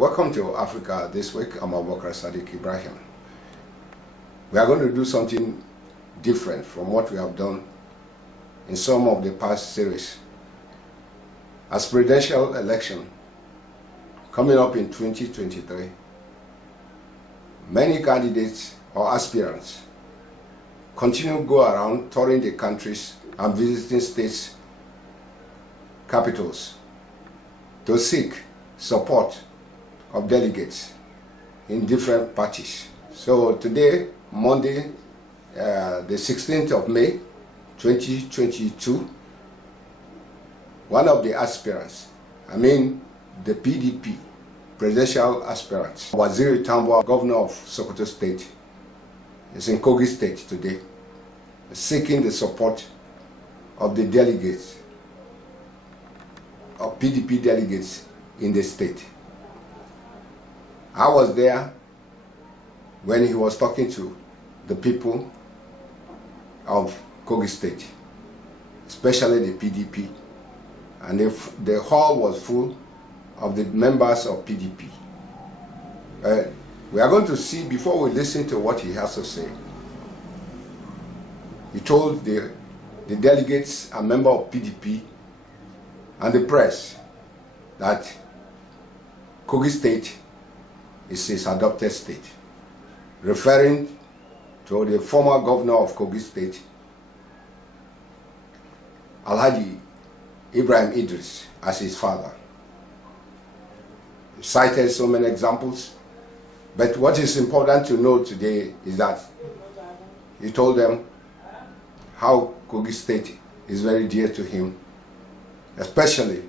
Welcome to Africa This Week. I'm Abubakar Sadiq Ibrahim. We are going to do something different from what we have done in some of the past series. As presidential election coming up in 2023, many candidates or aspirants continue to go around touring the countries and visiting states capitals to seek support of delegates in different parties. So today, Monday, the 16th of May, 2022, one of the aspirants, the PDP presidential aspirant, Waziri Tambua, governor of Sokoto State, is in Kogi State today, seeking the support of the delegates, of PDP delegates in the state. I was there when he was talking to the people of Kogi State, especially the PDP, and the hall was full of the members of PDP. We are going to see, before we listen to what he has to say, he told the delegates and members of PDP and the press that Kogi State is his adopted state, referring to the former governor of Kogi State, Alhaji Ibrahim Idris, as his father. He cited so many examples, but what is important to know today is that he told them how Kogi State is very dear to him, especially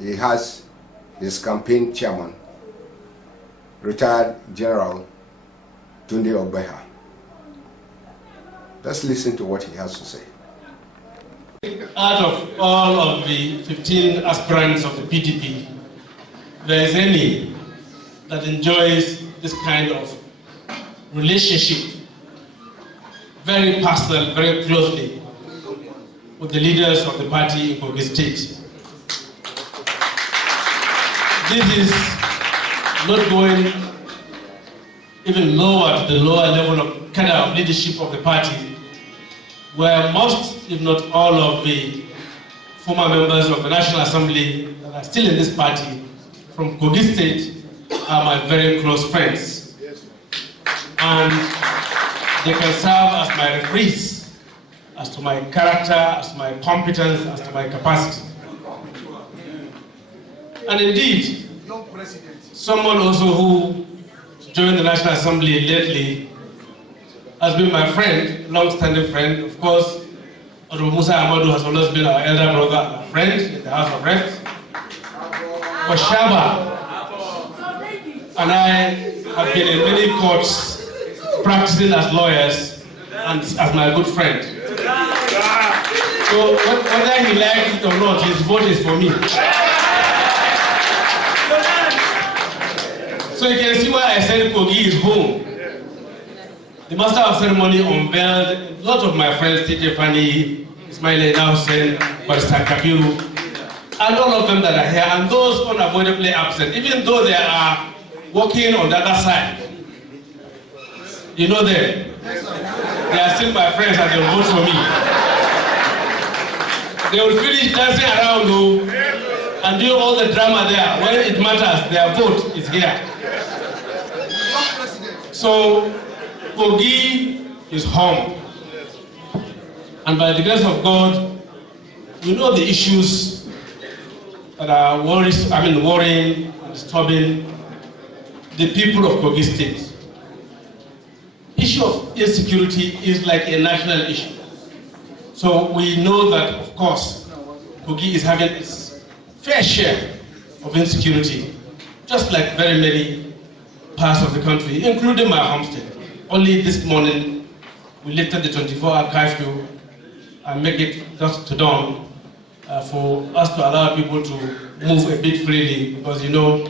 he has his campaign chairman, retired General Tunde Ogbeha. Let's listen to what he has to say. Out of all of the 15 aspirants of the PDP, there is any that enjoys this kind of relationship, very personal, very closely, with the leaders of the party in Kogi State. This is not going even lower to the lower level of cadre of leadership of the party, where most, if not all, of the former members of the National Assembly that are still in this party from Kogi State are my very close friends. And they can serve as my referees as to my character, as to my competence, as to my capacity. And indeed, someone also who joined the National Assembly lately has been my friend, long-standing friend. Of course, Honorable Musa Ahmadu has always been our elder brother and friend in the House of Reps. Washaba and I have been in many courts practicing as lawyers and as my good friend. So whether he likes it or not, his vote is for me. So you can see why I said Kogi is home. The master of ceremony unveiled a lot of my friends, TJ Fani, Ismail Hussein, Barrister Kabiru, and all of them that are here, and those unavoidably absent, even though they are working on the other side. You know them. They are still my friends and they will vote for me. They will finish dancing around and do all the drama there. When it matters, their vote is here. So, Kogi is home. And by the grace of God, we know the issues that are worrying and disturbing the people of Kogi State. Issue of insecurity is like a national issue. So we know that, of course, Kogi is having its fair share of insecurity, just like very many parts of the country, including my home state. Only this morning, we lifted the 24-hour curfew and make it just to dawn for us to allow people to move a bit freely, because you know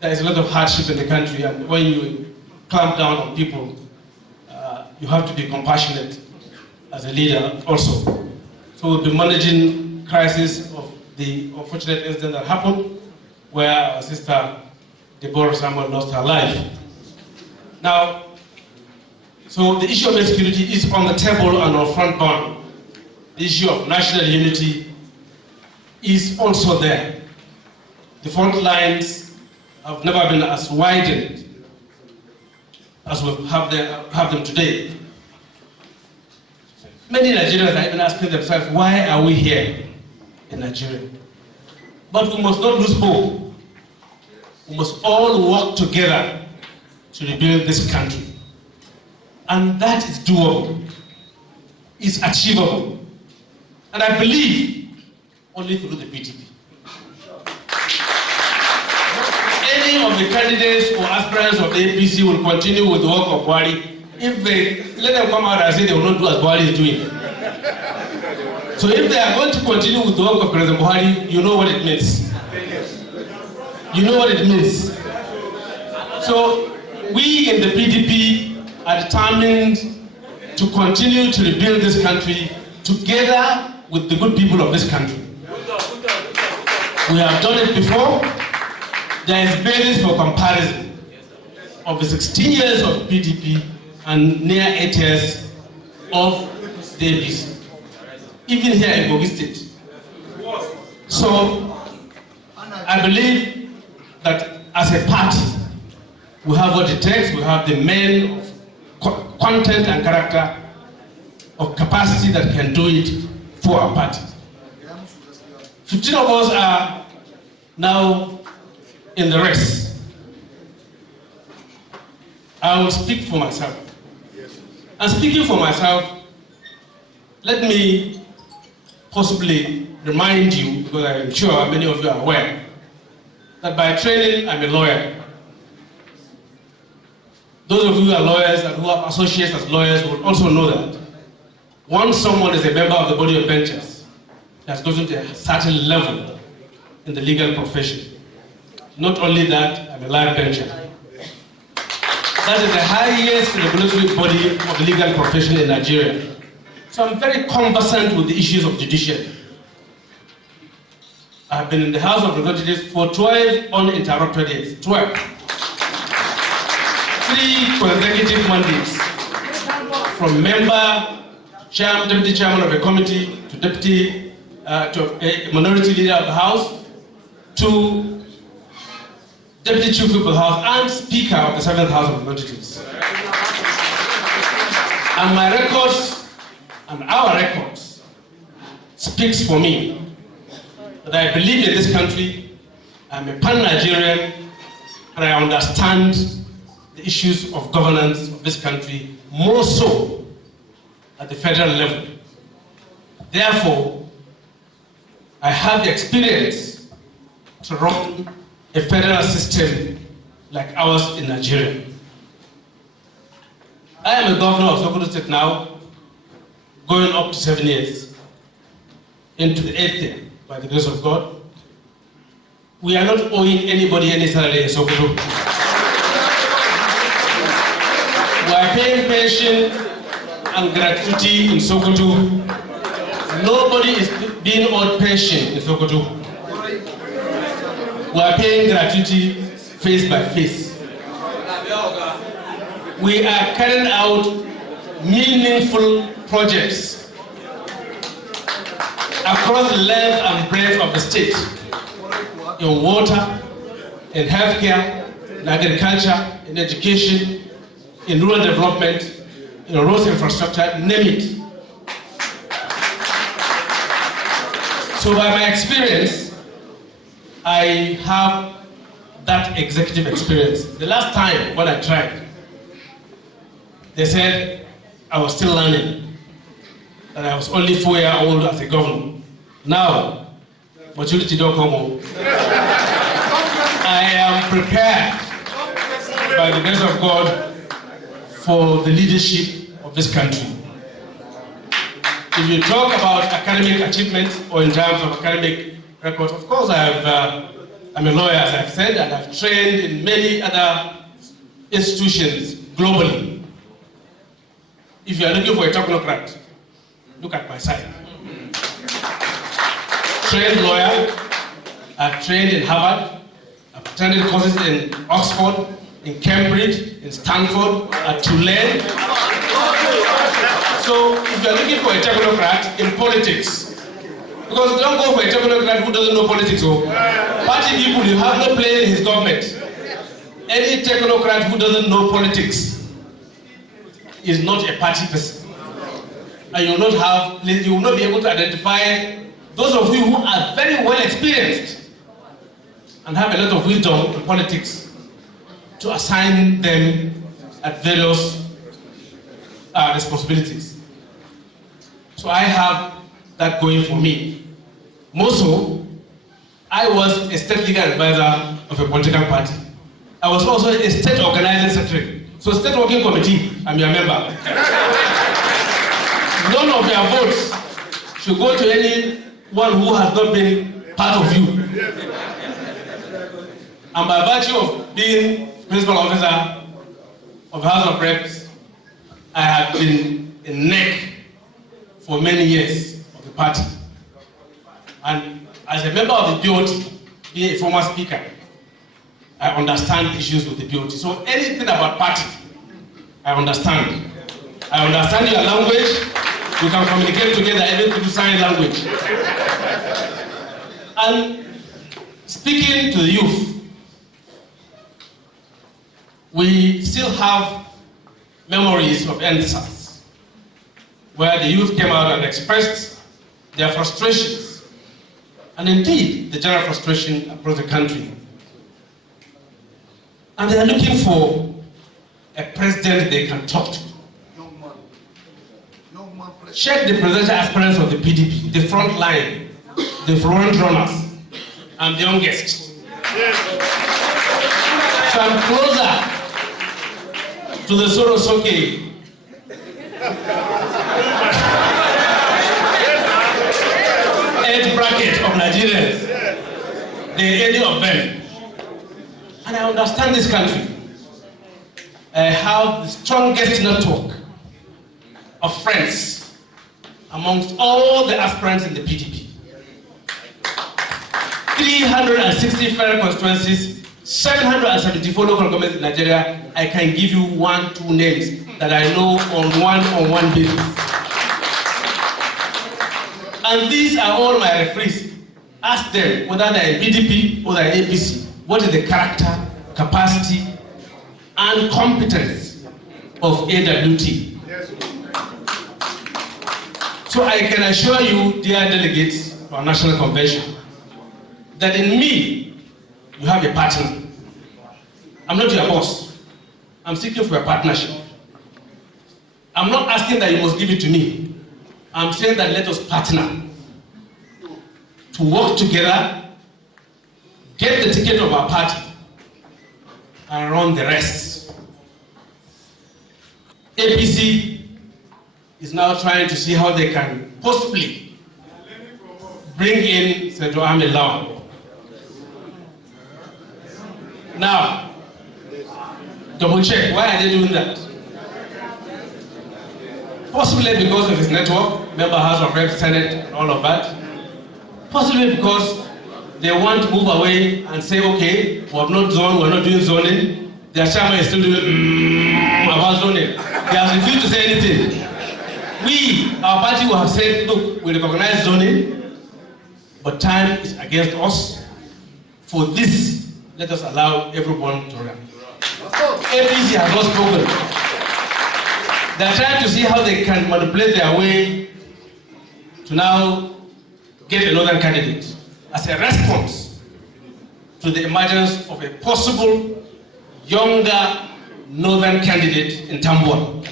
there is a lot of hardship in the country, and when you clamp down on people, you have to be compassionate as a leader also. So we'll be managing crisis of the unfortunate incident that happened where our sister Deborah Samuel lost her life. Now, so the issue of insecurity is on the table and on front burner. The issue of national unity is also there. The front lines have never been as widened as we have them today. Many Nigerians are even asking themselves, why are we here in Nigeria? But we must not lose hope. We must all work together to rebuild this country. And that is doable, is achievable. And I believe only through the PDP. Any of the candidates or aspirants of the APC will continue with the work of Buhari if they let them come out and say they will not do as Buhari is doing. So if they are going to continue with the work of President Buhari, you know what it means. You know what it means. So we in the PDP are determined to continue to rebuild this country together with the good people of this country. We have done it before. There is basis for comparison of the 16 years of PDP and near 8 years of the APC, even here in Kogi State. So I believe that as a party, we have what it takes. We have the men of content and character, of capacity that can do it for our party. 15 of us are now in the race. I will speak for myself. And speaking for myself, let me possibly remind you, because I am sure many of you are aware, that by training I'm a lawyer. Those of you who are lawyers and who have associates as lawyers will also know that once someone is a member of the body of benchers, he has gotten to a certain level in the legal profession. Not only that, I'm a live bencher. That is the highest regulatory body of the legal profession in Nigeria. So I'm very conversant with the issues of judiciary. I've been in the House of Representatives for 12 uninterrupted years. 12. 3 consecutive mandates. From member, deputy chairman of a committee, to a minority leader of the House, to Deputy Chief Whip of the House and Speaker of the 7th House of Representatives. And my records and our records speaks for me that I believe in this country, I'm a pan-Nigerian, and I understand the issues of governance of this country more so at the federal level. Therefore, I have the experience to run a federal system like ours in Nigeria. I am a governor of Sokoto State now, going up to 7 years, into the 8th year, by the grace of God. We are not owing anybody any salary in Sokoto. We are paying pension and gratuity in Sokoto. Nobody is being owed pension in Sokoto. We are paying gratuity face by face. We are carrying out meaningful projects across the length and breadth of the state, in water, in healthcare, in agriculture, in education, in rural development, in roads infrastructure, name it. So by my experience, I have that executive experience. The last time when I tried, they said I was still learning, that I was only 4 years old as a governor. Now, maturity don't come home. I am prepared, by the grace of God, for the leadership of this country. If you talk about academic achievement or in terms of academic records, of course I'm a lawyer, as I've said, and I've trained in many other institutions globally. If you are looking for a technocrat, look at my side. Trained lawyer, I've trained in Harvard, attended courses in Oxford, in Cambridge, in Stanford, at Tulane. So if you're looking for a technocrat in politics, because don't go for a technocrat who doesn't know politics, or party people, you have no place in his government. Any technocrat who doesn't know politics is not a party person. And you will not be able to identify those of you who are very well experienced and have a lot of wisdom in politics to assign them at various responsibilities. So I have that going for me. More so, I was a state legal advisor of a political party. I was also a state organizing secretary. So state working committee, I'm your member. None of your votes should go to anyone who has not been part of you. And by virtue of being principal officer of the House of Reps, I have been a neck for many years of the party. And as a member of the BOT, being a former speaker, I understand issues with the BOT. So anything about party, I understand. I understand your language. We can communicate together even through sign language. And speaking to the youth, we still have memories of NSAS, where the youth came out and expressed their frustrations, and indeed the general frustration across the country. And they are looking for a president they can talk to. Check the presidential aspirants of the PDP, the front line, the front runners, and the youngest. So I'm closer to the Sorosoke age bracket of Nigerians than any of them. And I understand this country. I have the strongest network of friends amongst all the aspirants in the PDP. 360 federal constituencies, 774 local governments in Nigeria. I can give you 1-2 names that I know on one-on-one basis. And these are all my referees. Ask them whether they're in PDP or they're in APC. What is the character, capacity, and competence of AWT? So I can assure you, dear delegates for our national convention, that in me, you have a partner. I'm not your boss. I'm seeking for a partnership. I'm not asking that you must give it to me. I'm saying that let us partner to work together, get the ticket of our party, and run the rest. APC is now trying to see how they can possibly bring in Senator Ahmed Lawan. Now, double check, why are they doing that? Possibly because of his network, member House of Reps, Senate, and all of that. Possibly because they want to move away and say, okay, we have not zoned, we're not doing zoning. Their chairman is still doing about zoning. They have refused to say anything. We, our party, will have said, look, we recognize zoning, but time is against us. For this, let us allow everyone to run. APC has not spoken. They are trying to see how they can manipulate their way to now get a northern candidate as a response to the emergence of a possible younger northern candidate in Tambuwal,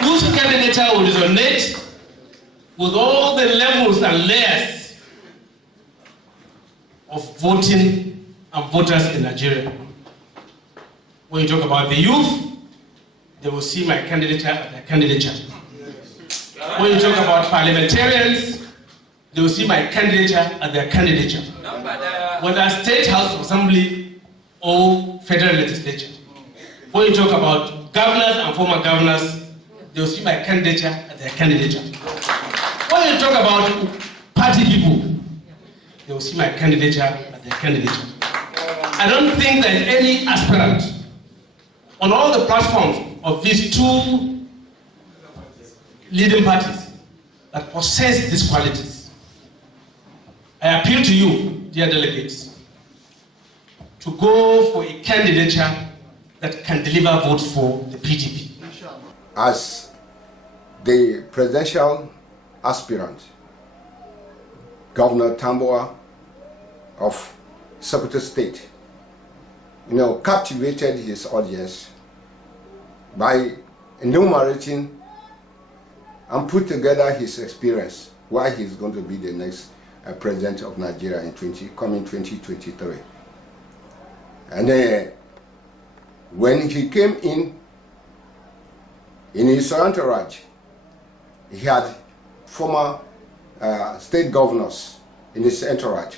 whose candidature will resonate with all the levels and layers of voting and voters in Nigeria. When you talk about the youth, they will see my candidature at their candidature. When you talk about parliamentarians, they will see my candidature at their candidature. Whether state house assembly or federal legislature. When you talk about governors and former governors, they will see my candidature at their candidature. When you talk about party people, they will see my candidature as their candidature. I don't think that any aspirant on all the platforms of these two leading parties that possess these qualities. I appeal to you, dear delegates, to go for a candidature that can deliver votes for the PDP. As the presidential aspirant, Governor Tambuwal of Sokoto State, captivated his audience by enumerating and put together his experience why he's going to be the next president of Nigeria in 2023. And when he came in his entourage, he had former state governors in his entourage.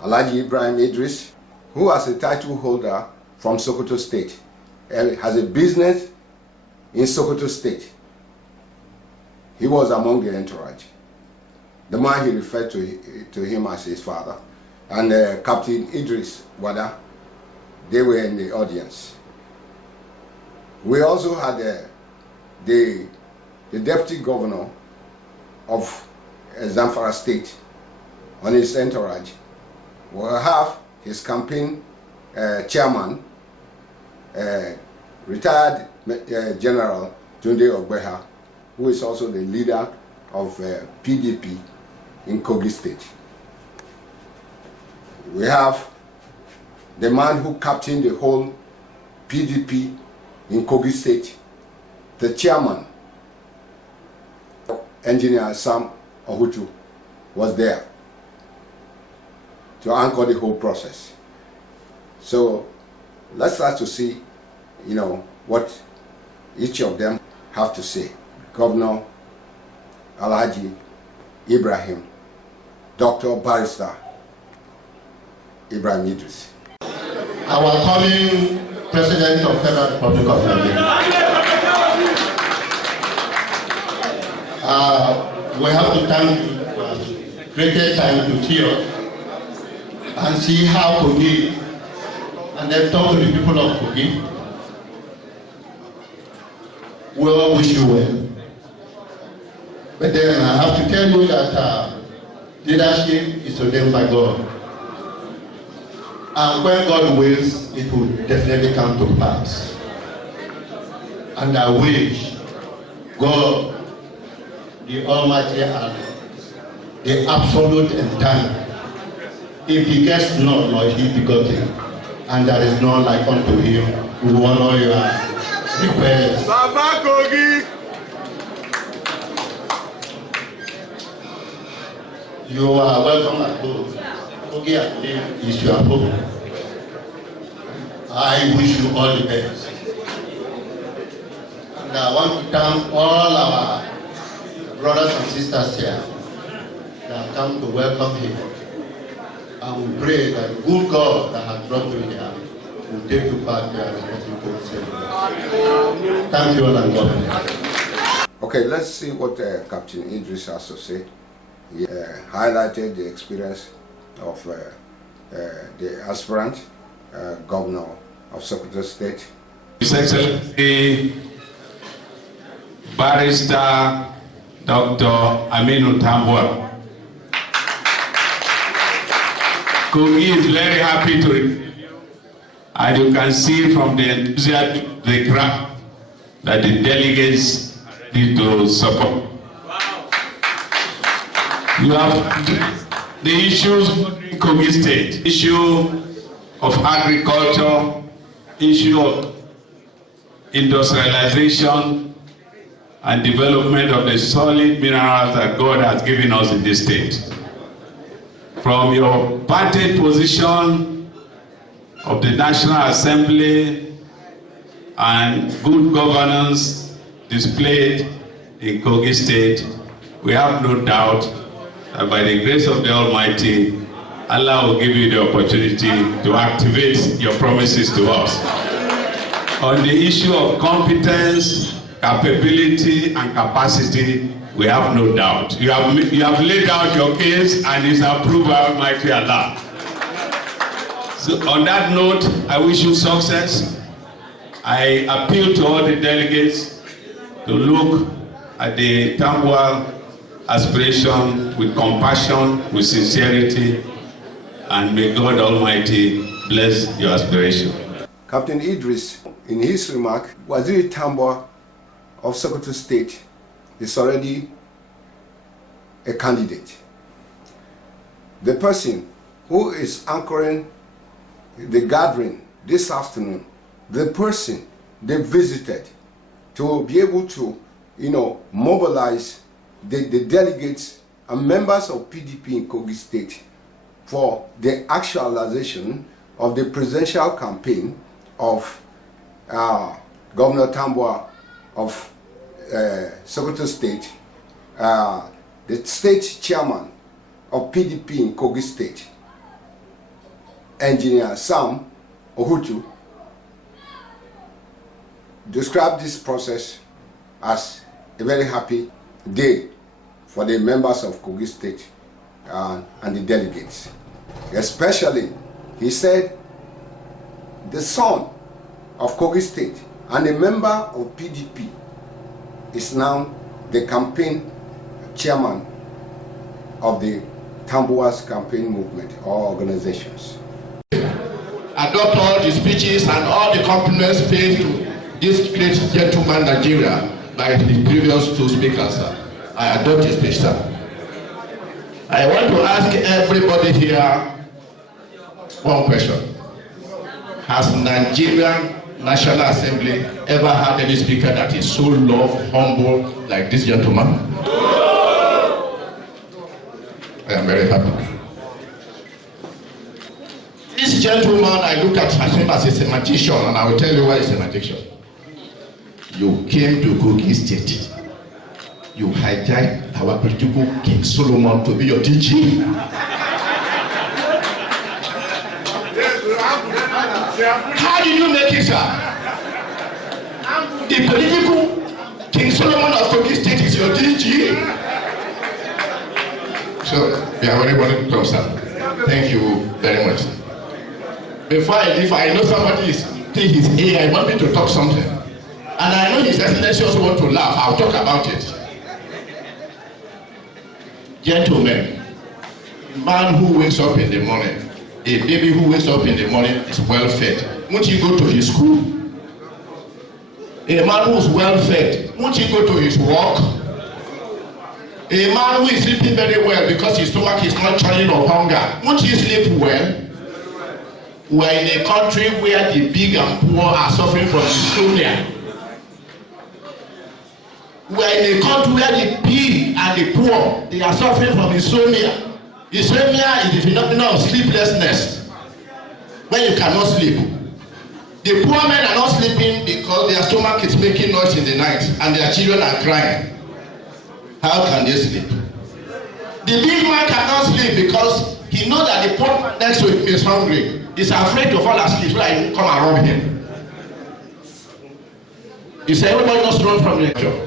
Alhaji Ibrahim Idris, who was a title holder from Sokoto State, has a business in Sokoto State. He was among the entourage. The man he referred to him as his father. And Captain Idris Wada, they were in the audience. We also had the deputy governor of Zamfara State on his entourage. We'll have his campaign chairman, retired General Tunde Ogbeha, who is also the leader of PDP in Kogi State. We have the man who captained the whole PDP in Kogi State, the chairman, Engineer Sam Ohutu, was there to anchor the whole process. So let's start to see, what each of them have to say. Governor Alhaji Ibrahim, Dr. Barrister Ibrahim Idris. Our coming President of Federal Republic of Nigeria. We have to thank you for created time to see us and see how Kogi, and then talk to the people of Kogi. We all wish you well. But then I have to tell you that leadership is ordained by God. And when God wills, it will definitely come to pass. And I wish God, the Almighty and the absolute eternal, if he gets none, nor he begotten, and there is none like unto him, we will honor your request. Baba Kogi! You are welcome at home. Kogi at home is your home. I wish you all the best. And I want to thank all our brothers and sisters here that have come to welcome him. And we pray that the good God that has brought you here will take you back to your respective places. Thank you all and God bless. Okay, let's see what Captain Idris has to say. He highlighted the experience of the aspirant governor of Sokoto State. His Excellency Barrister Dr. Aminu Tambuwal. Kogi is very happy to receive you, and you can see from the enthusiasm of the crowd that the delegates are ready to support. You have addressed the issues in Kogi State, issue of agriculture, issue of industrialization and development of the solid minerals that God has given us in this state. From your vantage position of the National Assembly and good governance displayed in Kogi State, we have no doubt that by the grace of the Almighty, Allah will give you the opportunity to activate your promises to us. On the issue of competence, capability, and capacity, We have no doubt. You have laid out your case and it's approved by Almighty Allah. So on that note, I wish you success. I appeal to all the delegates to look at the Tambuwal aspiration with compassion, with sincerity, and may God Almighty bless your aspiration. Captain Idris, in his remark, Waziri Tambuwal of Sokoto State is already a candidate. The person who is anchoring the gathering this afternoon, the person they visited to be able to, mobilize the delegates and members of PDP in Kogi State for the actualization of the presidential campaign of Governor Tambuwal of Sokoto State, the state chairman of PDP in Kogi State, Engineer Sam Ohutu, described this process as a very happy day for the members of Kogi State and the delegates. Especially, he said, the son of Kogi State and a member of PDP is now the campaign chairman of the Tambuwal's campaign movement or organizations. Adopt all the speeches and all the compliments paid to this great gentleman Nigeria by the previous two speakers. I adopt his speech, sir. I want to ask everybody here one question. Has Nigerian National Assembly ever had any speaker that is so loved, humble like this gentleman? I am very happy. This gentleman, I look at him as a magician, and I will tell you why he's a magician. You came to Kogi State. You hijacked our political King Solomon to be your DG. How did you make it, sir? The political King Solomon of Kogi State is your DG. So, we are very well done, sir. Thank you very much. Before I leave, I know somebody is think he's AI, want me to talk something. And I know His Excellency also want to laugh. I'll talk about it. Gentlemen, man who wakes up in the morning, a baby who wakes up in the morning is well fed. Won't you go to his school? A man who is well fed, won't you go to his work? A man who is sleeping very well because his stomach is not churning of hunger, won't you sleep well? We are in a country where the big and poor are suffering from insomnia. We are in a country where the big and the poor, they are suffering from insomnia. Insomnia is the phenomenon of sleeplessness, when you cannot sleep. The poor men are not sleeping because their stomach is making noise in the night and their children are crying. How can they sleep? The big man cannot sleep because he knows that the poor man next to him is hungry. He's afraid to fall asleep so that he will come and rob him. He said everybody must run from nature.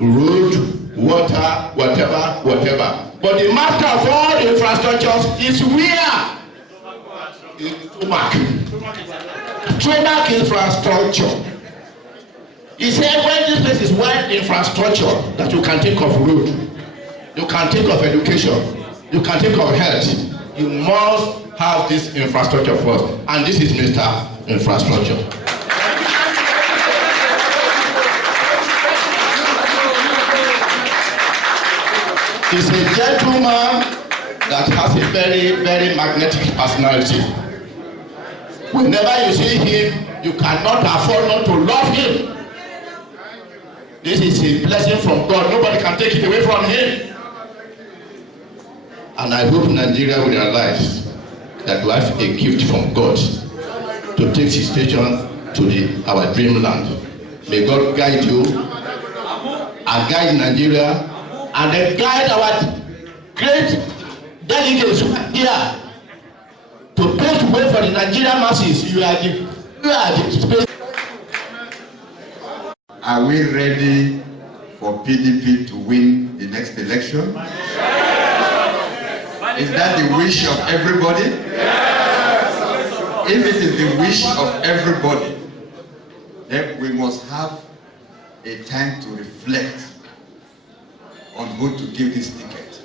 Road, water, whatever. But the master of all the infrastructures is where? Stomach infrastructure. He said when this place is well infrastructure, that you can think of road, you can think of education, you can think of health. You must have this infrastructure first, and this is Mr. Infrastructure. He's a gentleman that has a very, very magnetic personality. Whenever you see him, you cannot afford not to love him. This is a blessing from God. Nobody can take it away from him. And I hope Nigeria will realize that we have a gift from God to take this station to our dreamland. May God guide you and guide Nigeria and then guide our great delegates here to pave the way for the Nigerian masses. You are the space. Are we ready for PDP to win the next election? Is that the wish of everybody? If it is the wish of everybody, then we must have a time to reflect on who to give this ticket.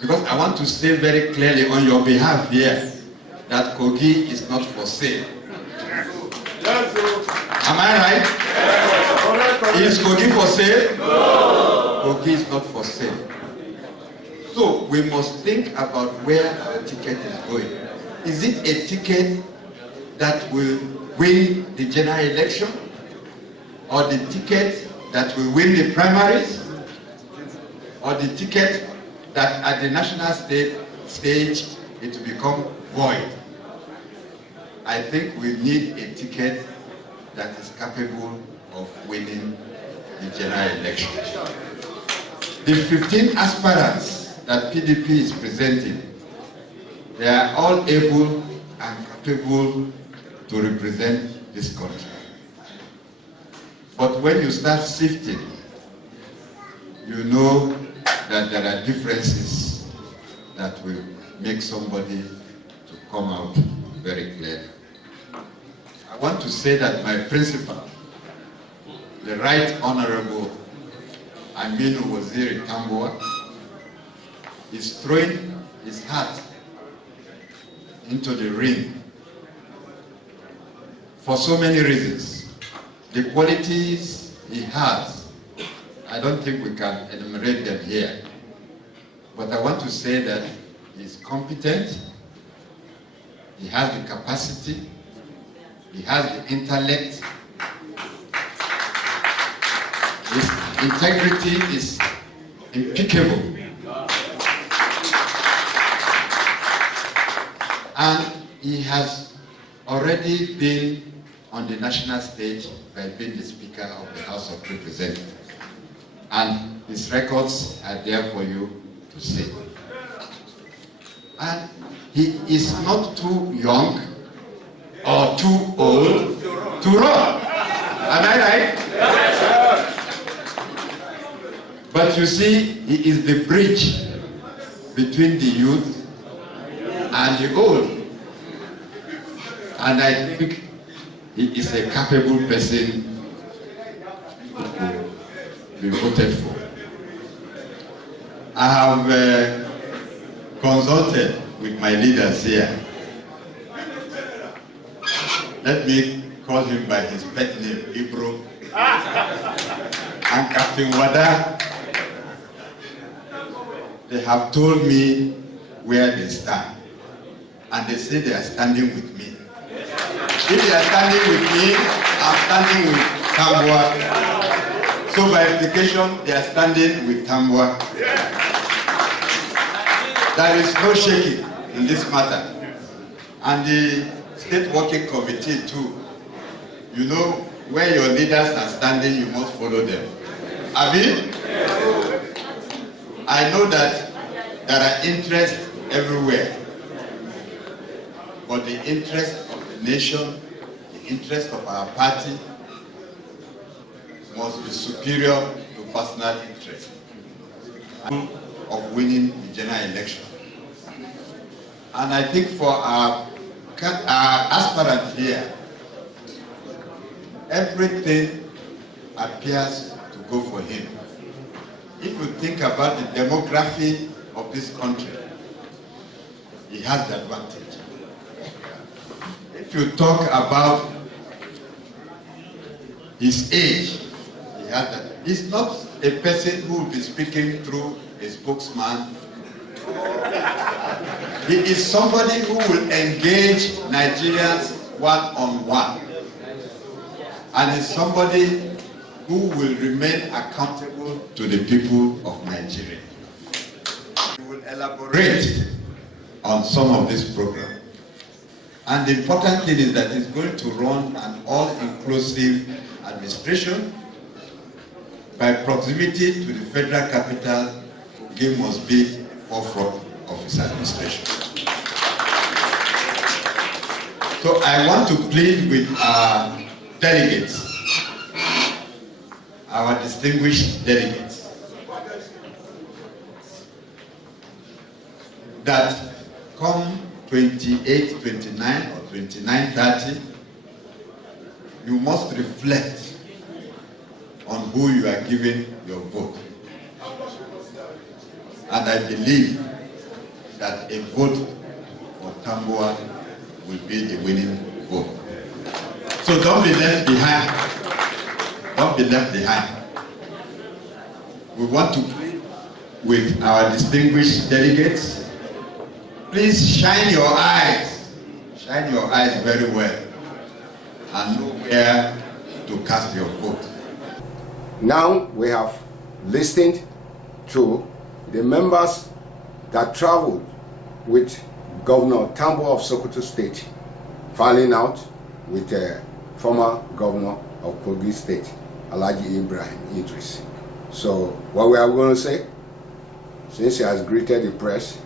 Because I want to say very clearly on your behalf here that Kogi is not for sale. Am I right? Is Kogi for sale? No. Kogi is not for sale. So we must think about where our ticket is going. Is it a ticket that will win the general election? Or the ticket that will win the primaries? Or the ticket that at the national stage it will become void? I think we need a ticket that is capable of winning the general election. The 15 aspirants that PDP is presenting, they are all able and capable to represent this country. But when you start sifting, you know that there are differences that will make somebody to come out very clearly. I want to say that my principal, the Right Honorable Aminu Waziri Tambuwa, is throwing his heart into the ring for so many reasons. The qualities he has, I don't think we can enumerate them here. But I want to say that he's competent, he has the capacity, he has the intellect, his integrity is impeccable. And he has already been on the national stage by being the Speaker of the House of Representatives. And his records are there for you to see. And he is not too young or too old to run. Am I right? But you see, he is the bridge between the youth and the old. And I think he is a capable person to be voted for. I have consulted with my leaders here. Let me call him by his pet name, Ibro, and Captain Wada. They have told me where they stand, and they say they are standing with me. If they are standing with me, I'm standing with Tambuwa. So by implication, they are standing with Tambuwa. There is no shaking in this matter. And the State Working Committee too. You know, where your leaders are standing, you must follow them. Abi? I know that there are interests everywhere. But the interest of the nation, the interest of our party, must be superior to personal interest of winning the general election. And I think for our aspirant here, everything appears to go for him. If you think about the demography of this country, he has the advantage. If you talk about his age, he has that. He's not a person who will be speaking through a spokesman. He is somebody who will engage Nigerians one-on-one. And he's somebody who will remain accountable to the people of Nigeria. He will elaborate on some of this program. And the important thing is that he's going to run an all-inclusive administration. By proximity to the federal capital, Kogi must be the forefront of his administration. So I want to plead with our delegates, our distinguished delegates that come 28, 29 or 29, 30, you must reflect on who you are giving your vote. And I believe that a vote for Tambuwal will be the winning vote. So don't be left behind. Don't be left behind. We want to plead with our distinguished delegates. Please shine your eyes very well, and know where to cast your vote. Now we have listened to the members that traveled with Governor Tambuwal of Sokoto State, falling out with former governor of Kogi State, Alhaji Ibrahim Idris. So what we are going to say, since he has greeted the press,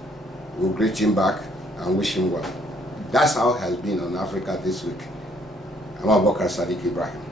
we'll greet him back and wish him well. That's how it has been on Africa this week. I'm Abubakar Sadiq Ibrahim.